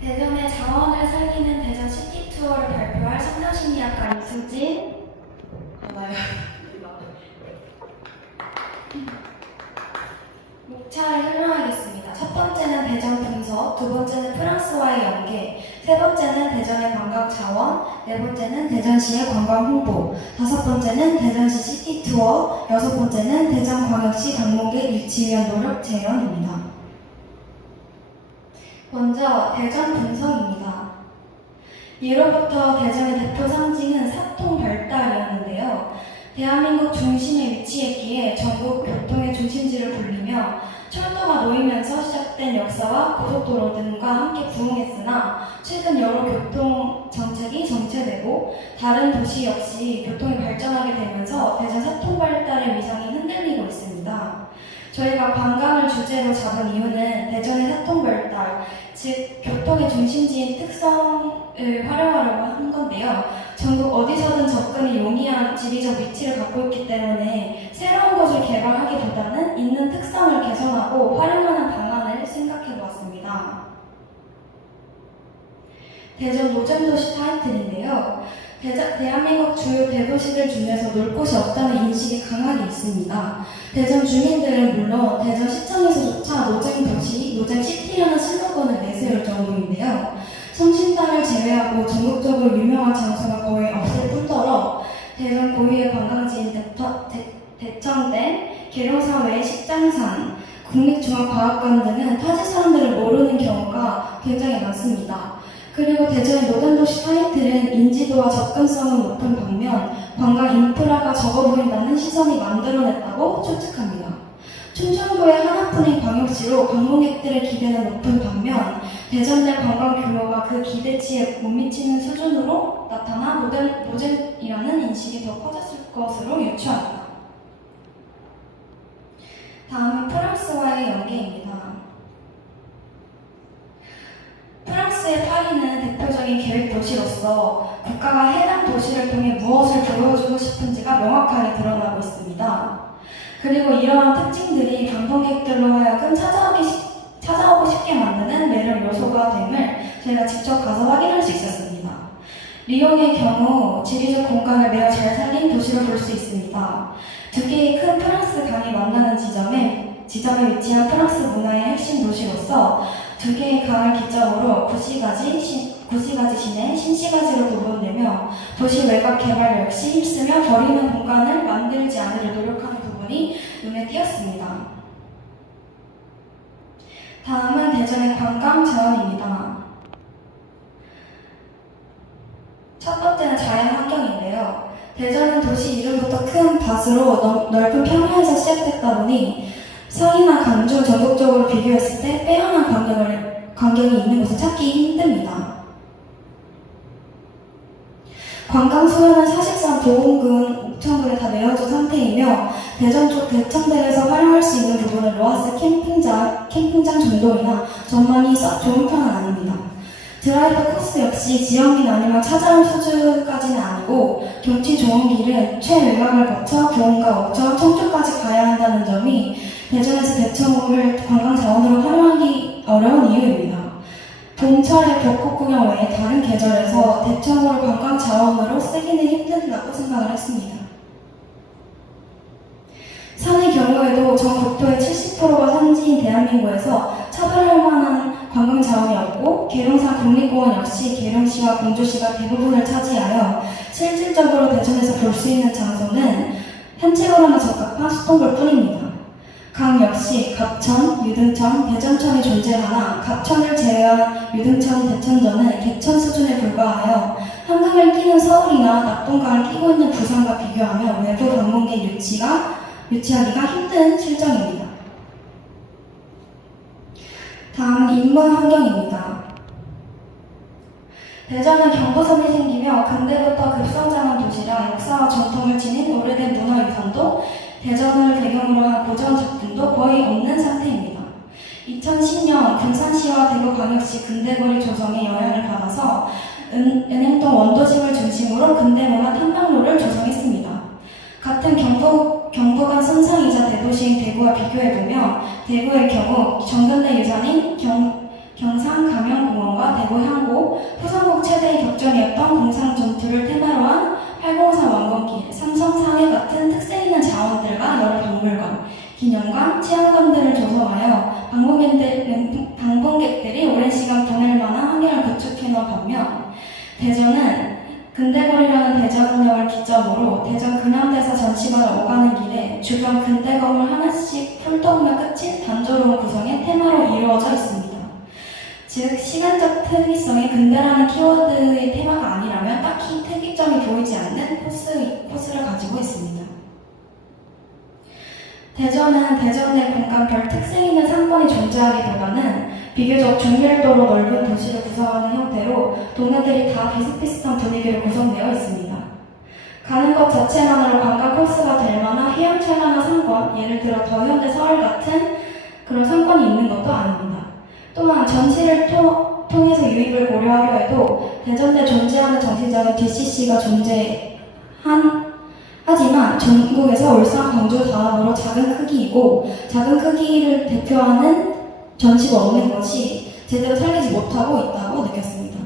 대전의 자원을 살리는 대전 시티 투어를 발표할 성남심리학과 이수진 하나요. 목차를 설명하겠습니다. 첫 번째는 대전 분석, 두 번째는 프랑스와의 연계, 세 번째는 대전의 관광 자원, 네 번째는 대전시의 관광 홍보, 다섯 번째는 대전시 시티 투어, 여섯 번째는 대전광역시 방문객 유치위원 노력 재현입니다. 먼저 대전 분석입니다. 예로부터 대전의 대표 상징은 사통 발달이었는데요. 대한민국 중심에 위치했기에 전국 교통의 중심지를 불리며 철도가 놓이면서 시작된 역사와 고속도로 등과 함께 부흥했으나 최근 여러 교통 정책이 정체되고 다른 도시 역시 교통이 발전하게 되면서 대전 사통 발달의 위상이 흔들리고 있습니다. 저희가 관광을 주제로 잡은 이유는 대전의 사통 발달, 즉 교통의 중심지인 특성을 활용하려고 한 건데요. 전국 어디서든 접근이 용이한 지리적 위치를 갖고 있기 때문에 새로운 것을 개발하기보다는 있는 특성을 개선하고 활용하는 방안을 생각해 보았습니다. 대전 노잼도시 타이틀인데요. 대자- 대한민국 주요 대도시들 중에서 놀 곳이 없다는 인식이 강하게 있습니다. 대전 주민들은 물론 대전 시청에서조차 노잼 도시, 노잼 시티라는 슬로건을 내세울 정도인데요. 성심당을 제외하고 전국적으로 유명한 장소가 거의 없을 뿐더러 대전 고유의 관광지인 대터, 대, 대청댐, 계룡산 외 식장산, 국립중앙과학관 등은 타지 사람들을 모르는 경우가 굉장히 많습니다. 그리고 대전의 노담도시 타이틀은 인지도와 접근성은 높은 반면 관광 인프라가 적어 보인다는 시선이 만들어냈다고 추측합니다. 충청도의 하나뿐인 광역시로 방문객들의 기대는 높은 반면 대전대 관광 규모가 그 기대치에 못 미치는 수준으로 나타나 노잼, 노잼이라는 인식이 더 커졌을 것으로 유추합니다. 다음은 프랑스와의 연계입니다. 프랑스의 파리는 대표적인 계획 도시로서 국가가 해당 도시를 통해 무엇을 보여주고 싶은지가 명확하게 드러나고 있습니다. 그리고 이러한 특징들이 방문객들로 하여금 찾아오고 싶게 만드는 매력 요소가 됨을 저희가 직접 가서 확인할 수 있었습니다. 리옹의 경우 지리적 공간을 매우 잘 살린 도시로 볼 수 있습니다. 두 개의 큰 프랑스 강이 만나는 지점에 지점에 위치한 프랑스 문화의 핵심 도시로서 두 개의 강을 기점으로 구시가지, 시, 구시가지 시내, 신시가지로 구분되며 도시 외곽 개발 역시 힘쓰며 버리는 공간을 만들지 않으려 노력하는 부분이 눈에 띄었습니다. 다음은 대전의 관광 자원입니다. 첫 번째는 자연 환경인데요. 대전은 도시 이름부터 큰 밭으로 넓- 넓은 평야에서 시작됐다 보니 서이나 강주 전국적으로 비교했을 때 빼어난 광경을, 광경이 있는 곳을 찾기 힘듭니다. 관광 수요는 사실상 보훈군, 옥천군에 다 내어진 상태이며 대전 쪽 대청대에서 활용할 수 있는 부분은 로하스 캠핑장, 캠핑장 정도이나 전망이 썩 좋은 편은 아닙니다. 드라이브 코스 역시 지역민 아니면 찾아올 수준까지는 아니고 경치 좋은 길은 최외곽을 거쳐 교원과 옥천, 청주까지 가야 한다는 점이 대전에서 대청을 관광 자원으로 활용하기 어려운 이유입니다. 봄철의 벚꽃 구경 외에 다른 계절에서 대청으로 관광 자원으로 쓰기는 힘들다고 생각을 했습니다. 산의 경우에도 전 국토의 70%가 산지인 대한민국에서 차별할 만한 관광 자원이 없고 계룡산 국립공원 역시 계룡시와 공주시가 대부분을 차지하여 실질적으로 대전에서 볼 수 있는 장소는 산책으로는 적합한 수돗물 뿐입니다. 강 역시 갑천, 유등천, 대전천이 존재하나 갑천을 제외한 유등천, 대천전은 개천 수준에 불과하여 한강을 끼는 서울이나 낙동강을 끼고 있는 부산과 비교하면 외부 방문객 유치가 유치하기가 힘든 실정입니다. 다음은 인문 환경입니다. 대전은 경부선이 생기며 근대부터 급성장한 도시라 역사와 전통을 지닌 오래된 문화유산도 대전을 배경으로 한 고전 작품도 거의 없는 상태입니다. 2010년 군산시와 대구광역시 근대거리 조성에 영향을 받아서 은, 은행동 원도심을 중심으로 근대문화 탐방로를 조성했습니다. 같은 경부, 경부간 선상이자 대도시인 대구와 비교해보면 대구의 경우 정근대 유산인 경, 경상 가명공원과 대구 향고, 후성국 최대의 격전이었던 공상 전투를 테마로 한 803 왕건길, 삼성 사회 같은 특색 있는 자원들과 여러 박물관, 기념관, 체험관들을 조성하여 방문객들, 방문객들이 오랜 시간 보낼 만한 환경을 구축해 놓은 반면 대전은 근대거리라는 대전역을 기점으로 대전 근현대사 전시관을 오가는 길에 주변 근대 건물 하나씩 풀도움에 끝인 단조로운 구성의 테마로 이루어져 있습니다. 즉 시간적 특이성이 근대라는 키워드의 아니라면 특이점이 보이지 않는 코스, 코스를 가지고 있습니다. 대전은 대전 내 공간 별 특색 있는 상권이 존재하기보다는 비교적 중밀도로 넓은 도시를 구성하는 형태로 동네들이 다 비슷비슷한 분위기로 구성되어 있습니다. 가는 것 자체만으로 관광 코스가 될 만한 휘황찬 만한 상권, 예를 들어 더현대 서울 같은 그런 상권이 있는 것도 아닙니다. 또한 전시를 토- 통해서 유입을 고려하려 해도 대전 내 존재하는 정치장은 DCC가 존재한 하지만 전국에서 울산, 광주 다음으로 작은 크기이고 작은 크기를 대표하는 전시가 없는 것이 제대로 살리지 못하고 있다고 느꼈습니다.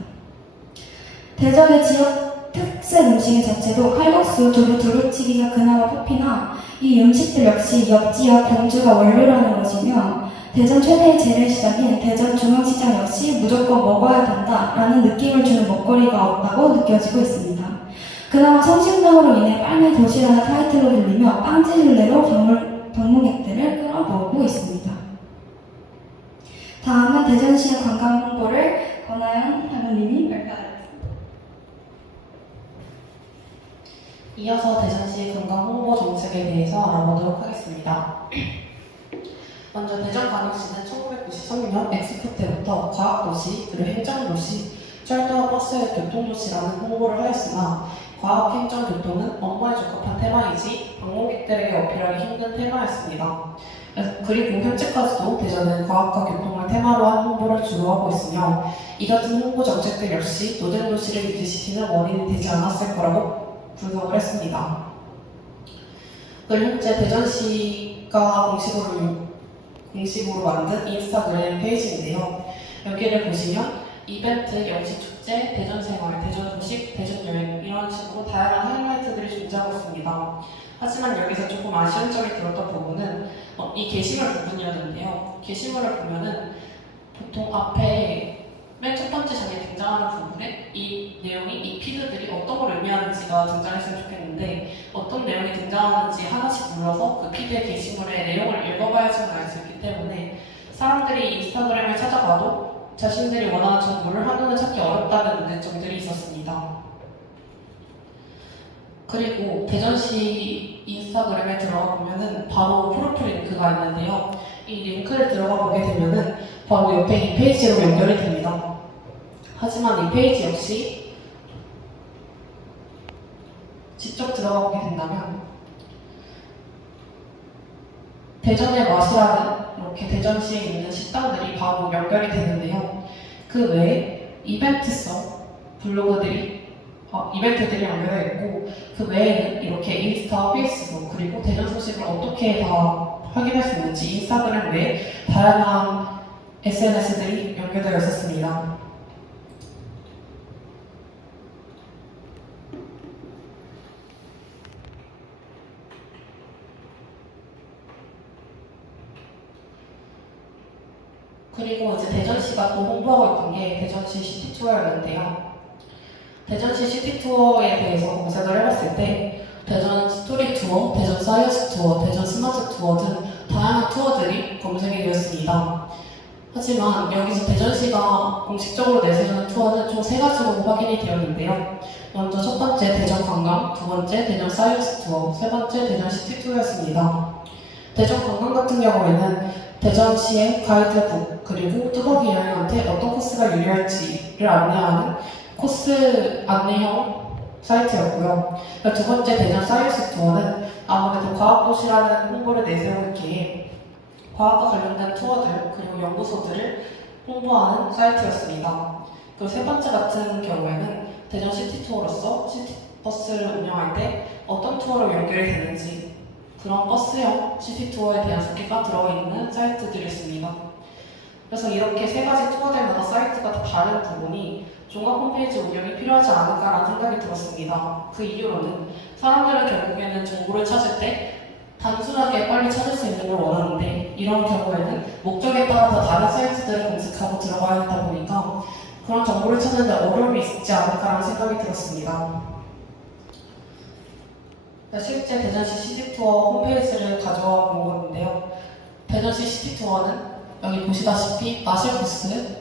대전의 지역 특색 음식 자체도 칼국수, 두부, 두루치기가 그나마 뽑히나 이 음식들 역시 옆 지역 공주가 원료라는 것이며 대전 최대의 재래 시장인 대전 중앙시장 역시 무조건 먹어야 된다라는 느낌을 주는 먹거리가 없다고 느껴지고 있습니다. 그나마 성심당으로 인해 빨리 도시라는 타이틀로 불리며 빵지룰레로 방문, 방문객들을 끌어모으고 있습니다. 다음은 대전시의 관광 홍보를 권하연 할머님이 발표하겠습니다. 이어서 대전시 관광 홍보 정책에 대해서 알아보도록 하겠습니다. 먼저 대전광역시는 1993년 엑스포 때부터 과학도시, 그리고 행정도시, 철도와 버스의 교통도시라는 홍보를 하였으나 과학, 행정, 교통은 업무에 적합한 테마이지 방문객들에게 어필하기 힘든 테마였습니다. 그리고 현재까지도 대전은 과학과 교통을 테마로 한 홍보를 주로 하고 있으며 이 같은 홍보 정책들 역시 노잼도시를 유지시키는 원인이 되지 않았을 거라고 분석을 했습니다. 그리고 현재 대전시가 공식으로 공식으로 만든 인스타그램 페이지인데요. 여기를 보시면 이벤트, 영시 축제, 대전 생활, 대전 도식, 대전 여행 이런 식으로 다양한 하이라이트들이 존재하고 있습니다. 하지만 여기서 조금 아쉬운 점이 들었던 부분은 어, 이 게시물 부분이었는데요. 게시물을 보면은 보통 앞에 맨 첫 번째 장에 등장하는 부분에 이 내용이 이 피드들이 어떤 걸 의미하는지가 등장했으면 좋겠는데 어떤 내용이 등장하는지 하나씩 눌러서 그 피드의 게시물의 내용을 읽어봐야지만 알 수 있기 때문에 사람들이 인스타그램을 찾아봐도 자신들이 원하는 정보를 한눈에 찾기 어렵다는 문제점들이 있었습니다. 그리고 대전시 인스타그램에 들어가 보면은 바로 프로필 링크가 있는데요. 이 링크를 들어가 보게 되면은 바로 옆에 이 페이지로 연결이 됩니다. 하지만 이 페이지 역시 직접 들어가 보게 된다면 대전의 맛이라는 이렇게 대전시에 있는 식당들이 바로 연결이 되는데요. 그 외에 이벤트성 블로그들이 어, 이벤트들이 연결되어 있고 그 외에는 이렇게 인스타, 페이스북 그리고 대전 소식을 어떻게 다 확인할 수 있는지 인스타그램 외에 다양한 SNS들이 연결되어 있었습니다. 그리고 이제 대전시가 또 홍보하고 있던 게 대전시 시티 투어였는데요. 대전시 시티 투어에 대해서 검색을 해봤을 때 대전 스토리 투어, 대전 사이언스 투어, 대전 스마트 투어 등 다양한 투어들이 검색이 되었습니다. 하지만 여기서 대전시가 공식적으로 내세우는 투어는 총 세 가지로 확인이 되었는데요. 먼저 첫 번째 대전 관광, 두 번째 대전 사이언스 투어, 세 번째 대전 시티 투어였습니다. 대전 관광 같은 경우에는 대전시의 가이드북 그리고 뚜벅이 여행한테 어떤 코스가 유리할지를 안내하는 코스 안내형 사이트였고요. 두 번째 대전 사이언스 투어는 아무래도 과학도시라는 홍보를 내세우기에 과학과 관련된 투어들 그리고 연구소들을 홍보하는 사이트였습니다. 그리고 세 번째 같은 경우에는 대전 시티 투어로서 시티 버스를 운영할 때 어떤 투어로 연결이 되는지 그런 버스형 시티 투어에 대한 소개가 들어있는 사이트들이 있습니다. 그래서 이렇게 세 가지 투어들마다 사이트가 다 다른 부분이 종합 홈페이지 운영이 필요하지 않을까라는 생각이 들었습니다. 그 이유로는 사람들은 결국에는 정보를 찾을 때 단순하게 빨리 찾을 수 있는 걸 원하는데 이런 경우에는 목적에 따라서 다른 사이트들을 검색하고 들어가야 하다 보니까 그런 정보를 찾는데 어려움이 있지 않을까라는 생각이 들었습니다. 실제 대전시 시티투어 홈페이지를 가져와 본 건데요. 대전시 시티투어는 여기 보시다시피 마실 코스,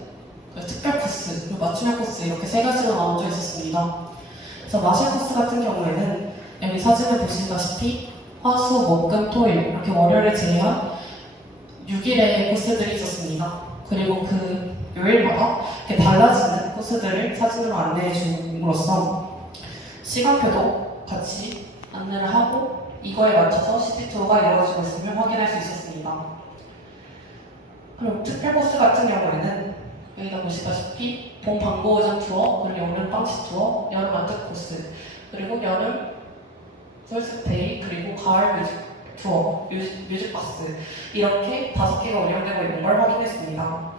특별 코스, 그리고 맞춤형 코스 이렇게 세 가지로 나눠져 있었습니다. 그래서 마실 코스 같은 경우에는 여기 사진을 보시다시피 화, 수, 목, 금, 토일 이렇게 월요일을 제외한 6일의 코스들이 있었습니다. 그리고 그 요일마다 이렇게 달라지는 코스들을 사진으로 안내해 줌으로써 시간표도 같이 안내를 하고 이거에 맞춰서 시티 투어가 이루어지고 있음을 확인할 수 있었습니다. 그리고 특별 코스 같은 경우에는 여기다 보시다시피 봄 방고오전 투어, 그리고 여름 빵시 투어, 여름 아트 코스, 그리고 여름 솔스테이, 그리고 가을 뮤직 투어, 뮤직, 뮤직박스 이렇게 다섯 개가 운영되고 있는 걸 확인했습니다.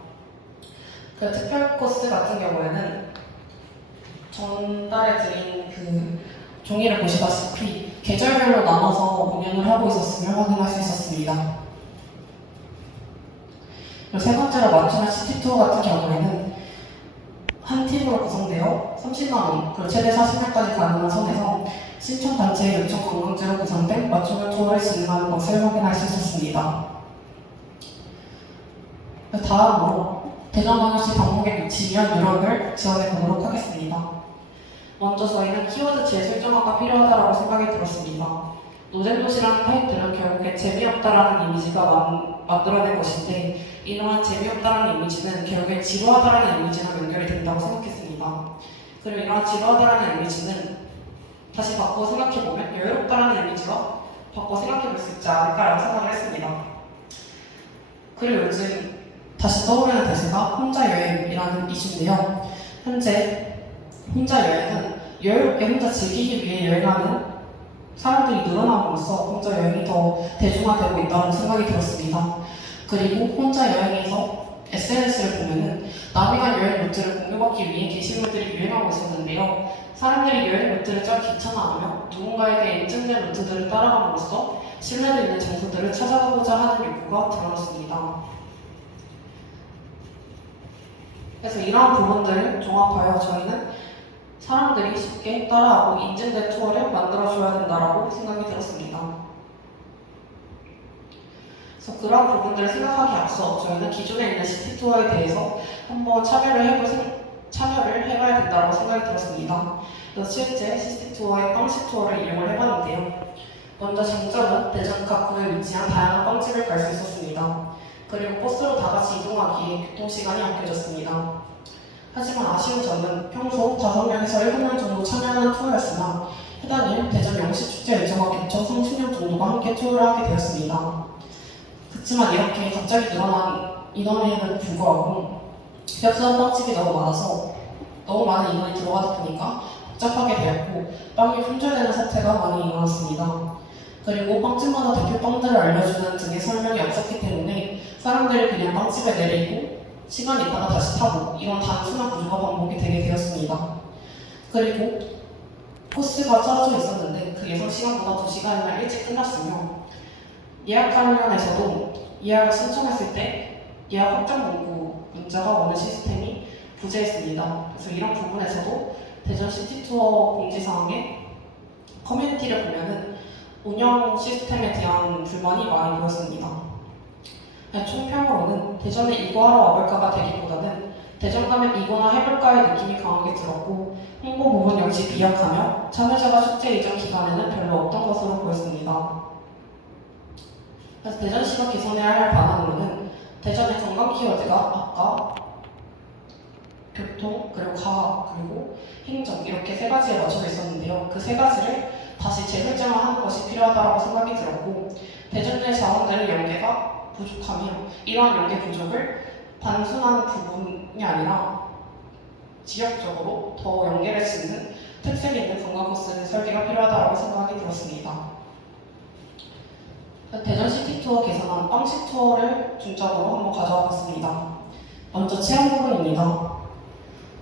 그 특별 코스 같은 경우에는 전달해 드린 그 종이를 보시다시피 계절별로 나눠서 운영을 하고 있었음을 확인할 수 있었습니다. 그리고 세 번째로 맞춤형 시티 투어 같은 경우에는 한 팀으로 구성되어 30만 원, 그리고 최대 40명까지 가능한 선에서 신청 단체의 요청 관광지로 구성된 맞춤형 투어를 진행하는 것을 확인할 수 있었습니다. 그 다음으로 대전광역시 방문객 6면 유럽을 지원해 보도록 하겠습니다. 먼저 저희는 키워드 재설정화가 필요하다고 생각이 들었습니다. 노잼도시라는 타이틀은 결국에 재미없다라는 이미지가 만, 만들어낸 것인데 이러한 재미없다라는 이미지는 결국에 지루하다라는 이미지랑 연결이 된다고 생각했습니다. 그리고 이러한 지루하다라는 이미지는 다시 바꿔 생각해보면 여유롭다라는 이미지와 바꿔 생각해볼 수 있지 않을까라고 생각을 했습니다. 그리고 요즘 다시 떠오르는 대세가 혼자 여행이라는 이슈인데요. 현재 혼자 여행은 여유롭게 혼자 즐기기 위해 여행하는 사람들이 늘어남으로써 혼자 여행이 더 대중화되고 있다는 생각이 들었습니다. 그리고 혼자 여행에서 SNS를 보면은 남이 간 여행 루트를 공유받기 위해 게시물들이 유행하고 있었는데요. 사람들이 여행 루트를 짤 귀찮아하며 누군가에게 인증된 루트들을 따라감으로써 신뢰도 있는 장소들을 찾아가고자 하는 욕구가 드러났습니다. 그래서 이러한 부분들을 종합하여 저희는 사람들이 쉽게 따라하고 인증된 투어를 만들어줘야 된다라고 생각이 들었습니다. 그래서 그런 부분들을 생각하기 앞서 저희는 기존에 있는 시티 투어에 대해서 한번 참여를 해볼 생- 참여를 해봐야 된다고 생각이 들었습니다. 그래서 실제 시티 투어의 빵시 투어를 이용을 해봤는데요. 먼저 장점은 대전 각구에 위치한 다양한 빵집을 갈 수 있었습니다. 그리고 버스로 다 같이 이동하기에 교통시간이 아껴졌습니다. 하지만 아쉬운 점은 평소 5명에서 7명 정도 참여하는 투어였으나 해당 일 대전 영시축제 일정과 겹쳐 30명 정도가 함께 투어를 하게 되었습니다. 그렇지만 이렇게 갑자기 늘어난 인원에는 불구하고 겹치는 빵집이 너무 많아서 너무 많은 인원이 들어가다 보니까 복잡하게 되었고 빵이 품절되는 사태가 많이 일어났습니다. 그리고 빵집마다 대표 빵들을 알려주는 등의 설명이 없었기 때문에 사람들이 그냥 빵집에 내리고 시간 있다가 다시 타고 이런 단순한 구조가 반복이 되게 되었습니다. 그리고 코스가 짜져 있었는데 그 예상 시간보다 2시간이나 일찍 끝났으며 예약 관련해서도 예약을 신청했을 때 예약 확정 문구 문자가 오는 시스템이 부재했습니다. 그래서 이런 부분에서도 대전 시티투어 공지사항에 커뮤니티를 보면은 운영 시스템에 대한 불만이 많이 보였습니다. 네, 총평으로는 대전에 이거 하러 와볼까가 되기보다는 대전 가면 이거나 해볼까의 느낌이 강하게 들었고 홍보 부분 역시 비약하며 참여자가 축제 이전 기간에는 별로 없던 것으로 보였습니다. 그래서 대전시가 개선해야 할 방안으로는 대전의 관광 키워드가 아까 교통, 그리고 과학, 그리고 행정 이렇게 세 가지에 맞춰져 있었는데요. 그 세 가지를 다시 재설정화하는 것이 필요하다고 생각이 들었고 대전 내 자원들의 연계가 부족하며 이러한 연계 부족을 단순한 부분이 아니라 지역적으로 더 연계를 짓는 특색 있는 관광 코스 설계가 필요하다고 생각이 들었습니다. 대전 시티 투어 개선한 빵시 투어를 중점으로 한번 가져와 봤습니다. 먼저 체험 부분입니다.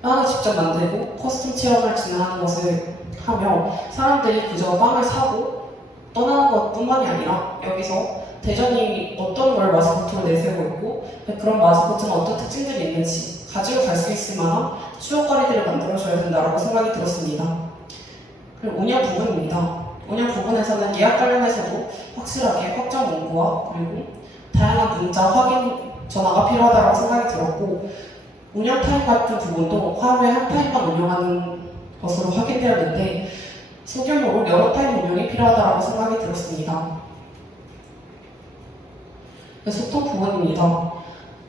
빵을 직접 만들고 커스텀 체험을 진행하는 것을 하며 사람들이 그저 빵을 사고 떠나는 것 뿐만이 아니라 여기서 대전이 어떤 걸 마스코트로 내세우고 있고 그런 마스코트는 어떤 특징들이 있는지 가지고 갈 수 있을 만한 추억거리들을 만들어줘야 된다고 생각이 들었습니다. 그리고 운영 부분입니다. 운영 부분에서는 예약 관련해서도 확실하게 확정 원고와 그리고 다양한 문자 확인 전화가 필요하다고 생각이 들었고 운영 타임 같은 부분도 하루에 한 타임만 운영하는 것으로 확인되었는데 소규모로 여러 타임 운영이 필요하다고 생각이 들었습니다. 네, 소통 부분입니다.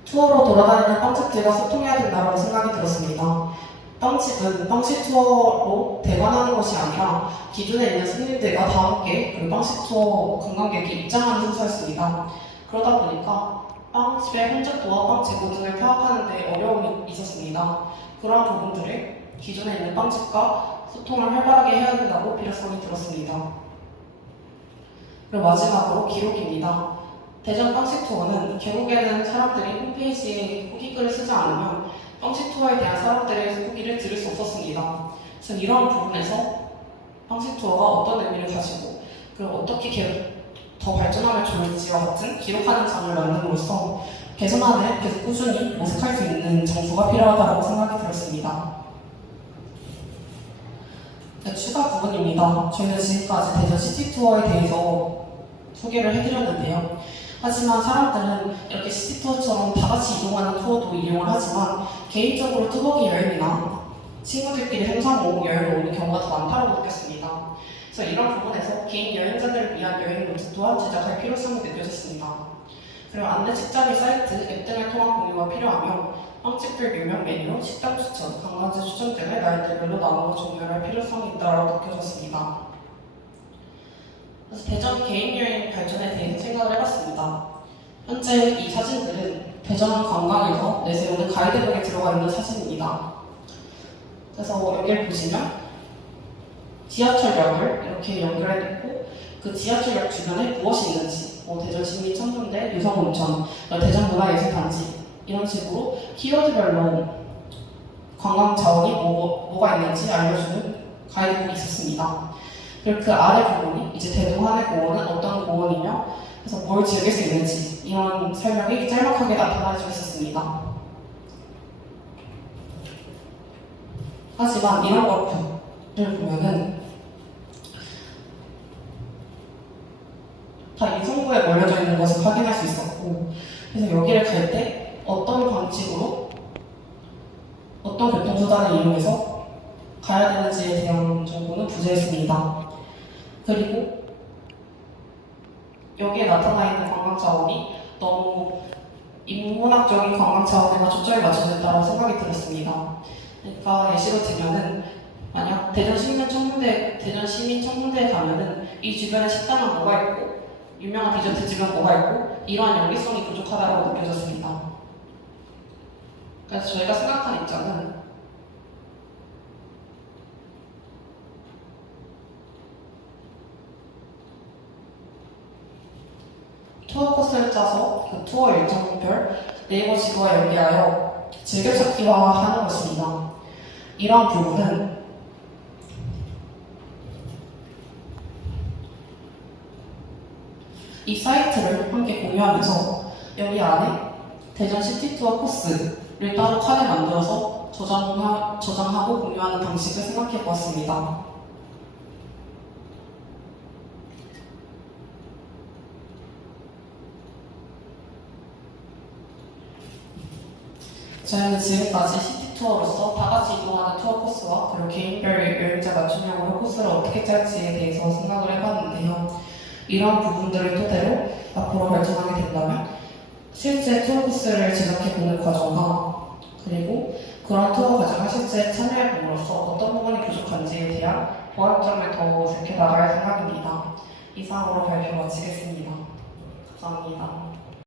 투어로 돌아다니는 빵집들과 소통해야 된다고 생각이 들었습니다. 빵집은 빵식 투어로 대관하는 것이 아니라 기존에 있는 손님들과 다 함께 그 빵식 투어 관광객이 입장하는 순서였습니다. 그러다 보니까 빵집의 혼잡도와 빵 재고 등을 파악하는 데 어려움이 있었습니다. 그러한 부분들을 기존에 있는 빵집과 소통을 활발하게 해야 된다고 필요성이 들었습니다. 그리고 마지막으로 기록입니다. 대전 빵식 투어는 결국에는 사람들이 홈페이지에 후기 글을 쓰지 않으면 빵식 투어에 대한 사람들의 후기를 들을 수 없었습니다. 그래서 이런 부분에서 빵식 투어가 어떤 의미를 가지고 그리고 어떻게 개- 더 발전하면 좋을지와 같은 기록하는 장을 만듦으로써 개선안을 계속 꾸준히 모색할 수 있는 장소가 필요하다고 생각이 들었습니다. 네, 추가 부분입니다. 저희는 지금까지 대전 시티 투어에 대해서 소개를 해드렸는데요. 하지만 사람들은 이렇게 시티 투어처럼 다 같이 이동하는 투어도 이용을 하지만 개인적으로 뚜벅이 여행이나 친구들끼리 행사로 여행을 오는 경우가 더 많다고 느꼈습니다. 그래서 이런 부분에서 개인 여행자들을 위한 여행 노트 또한 제작할 필요성이 느껴졌습니다. 그리고 안내 직자리 사이트, 앱 등을 통한 공유가 필요하며 빵집별 유명 메뉴, 식당 추천, 관광지 추천 등을 나이대별로 나누어 정렬할 필요성이 있다고 느껴졌습니다. 그래서 대전 개인 여행 발전에 대해서 생각을 해봤습니다. 현재 이 사진들은 대전 관광에서 내세우는 가이드북에 들어가 있는 사진입니다. 그래서 여기를 보시면 지하철역을 이렇게 연결해놓고 그 지하철역 주변에 무엇이 있는지 뭐 대전 시민 천문대, 유성온천, 뭐 대전 문화예술단지 이런 식으로 키워드별로 관광 자원이 뭐, 뭐가 있는지 알려주는 가이드북이 있었습니다. 그리고 그 아래 부분이 이제 대동하늘 공원은 어떤 공원이며 그래서 뭘 즐길 수 있는지 이런 설명이 짤막하게 나타나져 있었습니다. 하지만 이런 것들을 보면은 다 이성구에 몰려져 있는 것을 확인할 수 있었고 그래서 여기를 갈 때 어떤 방식으로 어떤 교통수단을 이용해서 가야 되는지에 대한 정보는 부재했습니다. 그리고 여기에 나타나 있는 관광 자원이 너무 인문학적인 관광 자원에만 초점이 맞춰졌다고 생각이 들었습니다. 그러니까 예시로 들면은 만약 대전 시민 청문대 대전 시민 청문대에 가면은 이 주변에 식당은 뭐가 있고 유명한 디저트 집은 뭐가 있고 이러한 연기성이 부족하다고 느껴졌습니다. 그래서 저희가 생각한 입장은 짜서 그 투어 일정별 네이버 지도와 연계하여 즐겨찾기화 하는 것입니다. 이러한 부분은 이 사이트를 함께 공유하면서 여기 안에 대전 시티 투어 코스를 따로 칸에 만들어서 저장하, 저장하고 공유하는 방식을 생각해 보았습니다. 저희는 지금까지 시티 투어로서 다 같이 이동하는 투어 코스와 그리고 개인별 여행자 맞춤형으로 코스를 어떻게 짤지에 대해서 생각을 해봤는데요. 이런 부분들을 토대로 앞으로 발전하게 된다면 실제 투어 코스를 제작해보는 과정과 그리고 그런 투어 과정을 실제 참여해봄으로써 어떤 부분이 부족한지에 대한 보완점을 더 모색해 나갈 생각입니다. 이상으로 발표 마치겠습니다. 감사합니다.